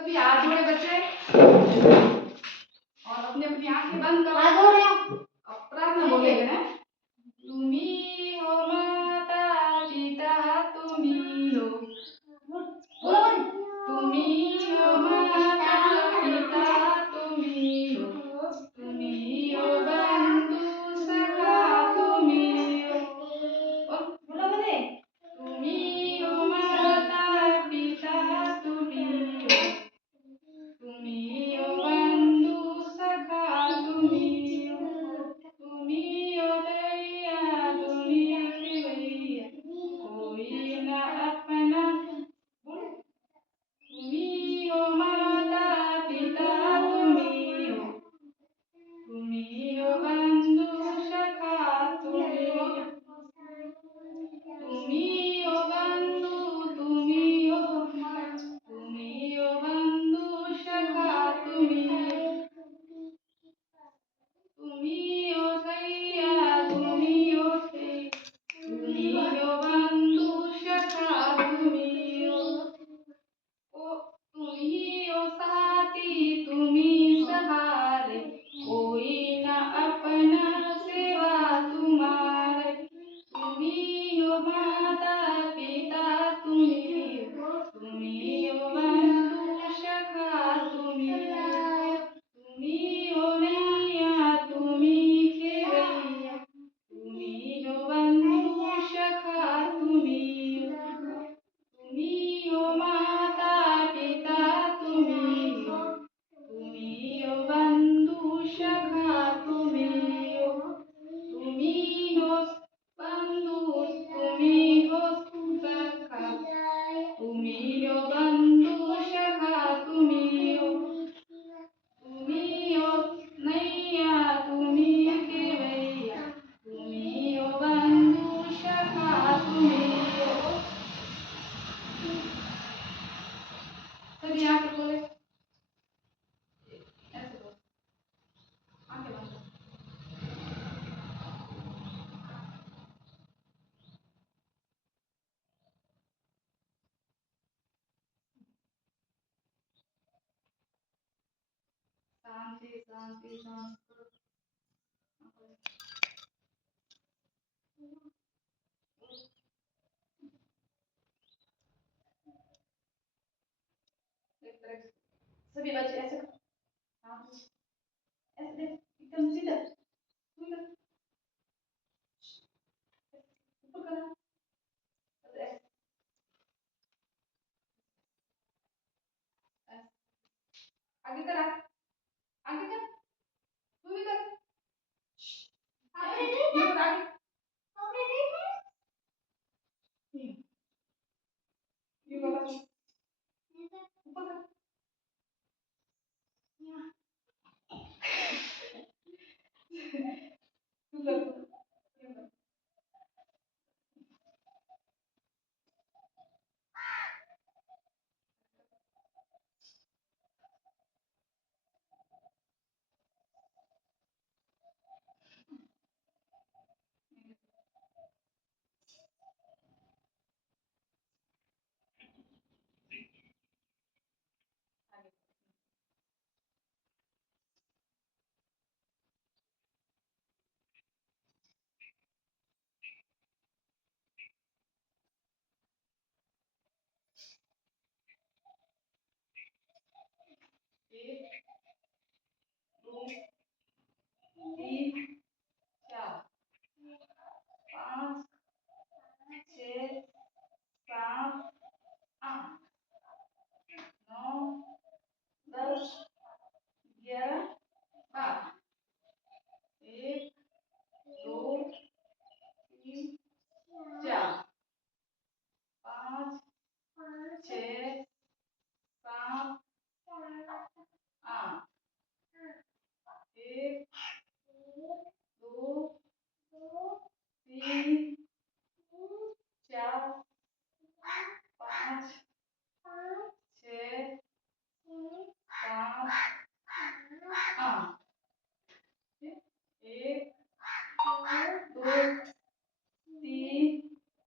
सभी हाथ जोड़े बच्चे और अपनी अपनी आंखें बंद करो। हाथ जोड़े अब प्रार्थना बोलेंगे हैं। तुम्ही हो माता पिता तुम्ही हो। तुम्ही हो माता पिता तुम्ही हो। तुम्ही हो बंधु सखा तुम्ही हो। बोलो बने। तुम्ही हो माता पिता तुम्ही हो। तुम्ही हो बंधु सखा तुम्ही हो। तुम्ही हो दैया दुनिया की भैया कोई न अपना। तुम्ही हो माता पिता तुम्ही हो। तुम्ही हो बंधु सखा तुम्ही हो। तुम्ही हो बंधु तुम्ही हो। तुम्ही हो बंधु सखा तुम्ही हो। तुम्ही हो दैया तुम्ही हो दैया। तुम्ही हो बंधु सखा तुम्ही हो। तुम्ही हो साथी तुम्ही सहारे कोई न अपना सेवा तुम्हारे। तुम्ही हो माता पिता तुम्ही हो। तुम्ही हो बंधु सखा तुम्ही हो। तुम्ही हो नैया तुम्ही खेवैया। तुम्ही हो बंधु सखा तुम्ही हो। तुम्ही हो माता पिता तुम्ही हो। तुम्ही हो बंधु सखा तुम्ही हो। तुम्ही हो बंधु तुम्ही हो सखा। तुम्ही हो बंधु सखा तुम्ही हो। तुम्ही हो नैया तुम्ही खेवैया। तुम्ही हो बंधु सखा तुम्ही हो। सभी आंखें खोले ऐसे करो। आंखें बंद करो। शांति शांति शांति। एक तरह से सभी बच्चे ऐसे करो। हाँ ऐसे देख एकदम सीधा सीधा ऊपर करा। बस ऐसे ऐसे आगे कर आगे कर तू भी कर। ये और आगे ये बाबा ऊपर कर। तू कर ये कर। आगे 1 2 3 4 5 6 7